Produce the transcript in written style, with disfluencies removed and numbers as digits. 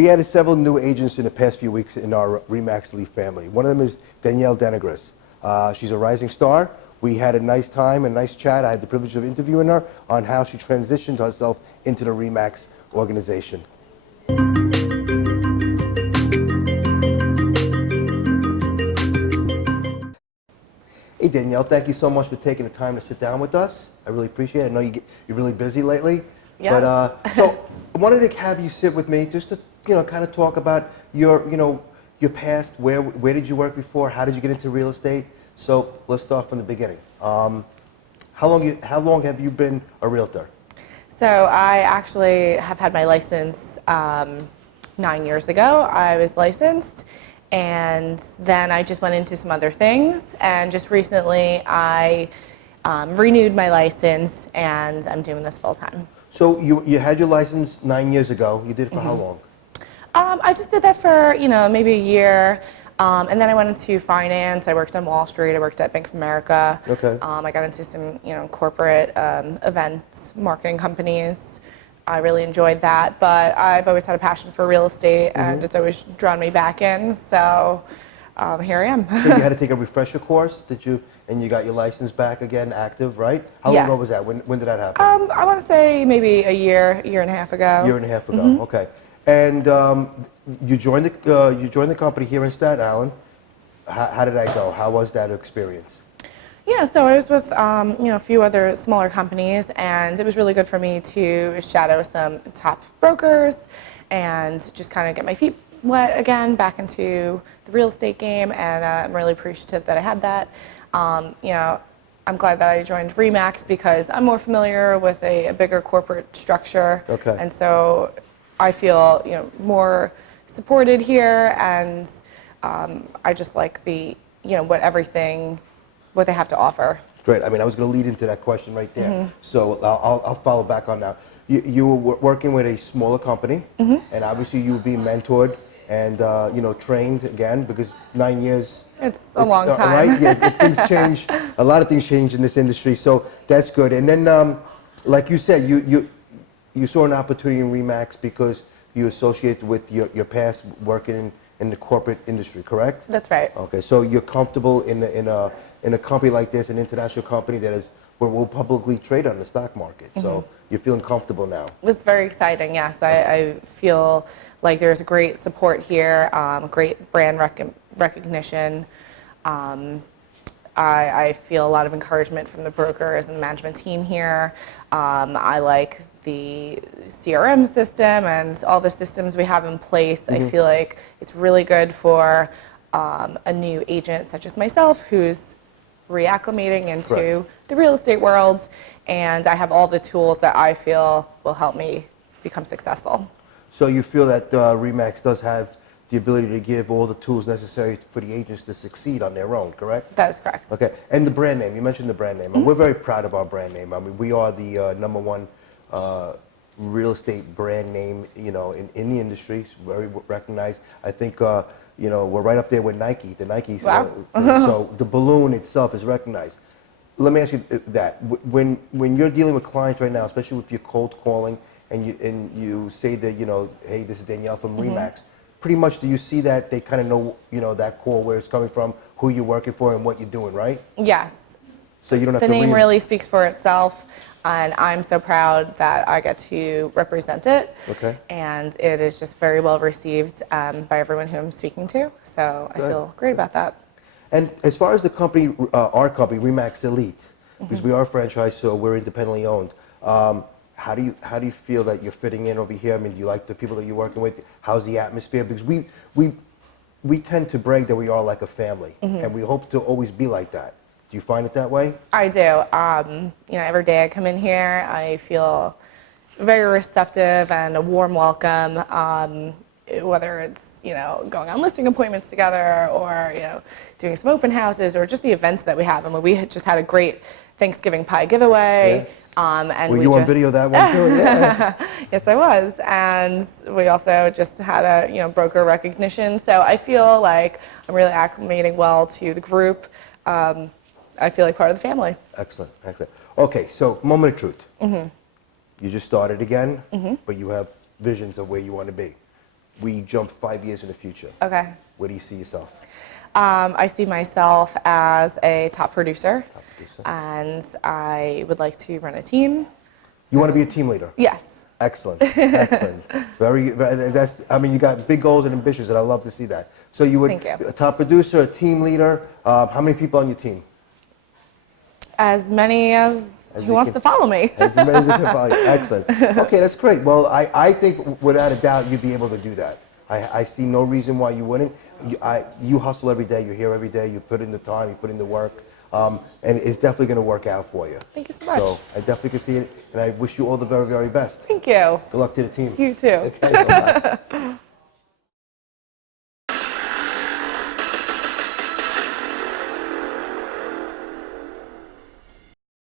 We added several new agents in the past few weeks in our RE/MAX Elite family. One of them is Danielle Denigris. She's a rising star. We had a nice time, a nice chat. I had the privilege of interviewing her on how she transitioned herself into the RE/MAX organization. Hey Danielle, thank you so much for taking the time to sit down with us. I really appreciate it. I know you're really busy lately. Yes. But so I wanted to have you sit with me just to kind of talk about your your past. Where did you work before? How did you get into real estate? So let's start from the beginning. How long have you been a realtor? So I actually have had my license 9 years ago. I was licensed, and then I just went into some other things. And just recently, I renewed my license, and I'm doing this full time. So you had your license 9 years ago. You did it for how long? I just did that for maybe a year. And then I went into finance. I worked on Wall Street. I worked at Bank of America. Okay. I got into some, corporate events, marketing companies. I really enjoyed that, but I've always had a passion for real estate, and it's always drawn me back in. So here I am. So you had to take a refresher course. Did you? And you got your license back again, active, right? How long ago was that? When did that happen? I want to say maybe a year and a half ago. Year and a half ago. Okay. And you joined the company here in Staten Island. How did that go? How was that experience? Yeah, so I was with a few other smaller companies, and it was really good for me to shadow some top brokers and just kind of get my feet wet again back into the real estate game. And I'm really appreciative that I had that. I'm glad that I joined RE/MAX because I'm more familiar with a bigger corporate structure. Okay. And so I feel more supported here, and I just like the what they have to offer. Great. I mean, I was going to lead into that question right there. So I'll follow back on that. You were working with a smaller company, and obviously you were being mentored and trained again because 9 years. It's a long time. Right? Yeah, things change. A lot of things change in this industry, so that's good. And then, like you said, you saw an opportunity in RE/MAX because you associated with your past working in the corporate industry, correct? That's right. Okay, so you're comfortable in a company like this, an international company that is will publicly trade on the stock market. So you're feeling comfortable now. It's very exciting. Yes, I feel like there's great support here, great brand recognition. I feel a lot of encouragement from the brokers and the management team here. I like the CRM system and all the systems we have in place. I feel like it's really good for a new agent such as myself who's reacclimating into the real estate world, and I have all the tools that I feel will help me become successful. So you feel that RE/MAX does have the ability to give all the tools necessary for the agents to succeed on their own, correct? That is correct. Okay, and the brand name, you mentioned the brand name. We're very proud of our brand name. I mean, we are the #1 real estate brand name, in the industry. It's very recognized. I think, we're right up there with Nike, the Nike. Wow. So the balloon itself is recognized. Let me ask you that. When you're dealing with clients right now, especially with your cold calling, and you say that, hey, this is Danielle from RE/MAX, pretty much do you see that they kind of know, that call, where it's coming from, who you're working for, and what you're doing, right? Yes. So you don't have the to name really speaks for itself, and I'm so proud that I get to represent it. Okay. And it is just very well received by everyone who I'm speaking to. So I feel great about that. And as far as the company, our company, RE/MAX Elite, because we are a franchise, so we're independently owned. How do you feel that you're fitting in over here? I mean, do you like the people that you're working with? How's the atmosphere? Because we tend to brag that we are like a family, and we hope to always be like that. Do you find it that way? I do. Every day I come in here, I feel very receptive and a warm welcome. Whether it's going on listing appointments together, or doing some open houses, or just the events that we have. I mean, we just had a great Thanksgiving pie giveaway. Yes. And were you on video that one too? Yeah. Yes, I was. And we also just had a broker recognition. So I feel like I'm really acclimating well to the group. I feel like part of the family. Excellent, excellent. Okay, so moment of truth. You just started again, but you have visions of where you want to be. we jump 5 years in the future. Okay. Where do you see yourself? I see myself as a top producer, Top producer. and I would like to run a team. You want to be a team leader? Yes. Excellent, excellent. That's, I mean, you got big goals and ambitions, and I love to see that. So you would, Thank you. a top producer, a team leader. How many people on your team? As many as As who you wants can- to follow me. It's amazing. Excellent. Okay, that's great. Well, I think without a doubt you'd be able to do that. I see no reason why you wouldn't. You hustle every day. You're here every day. You put in the time. You put in the work. And it's definitely going to work out for you. Thank you so much. So I definitely can see it, and I wish you all the very, very best. Thank you. Good luck to the team. You too. Okay, bye-bye.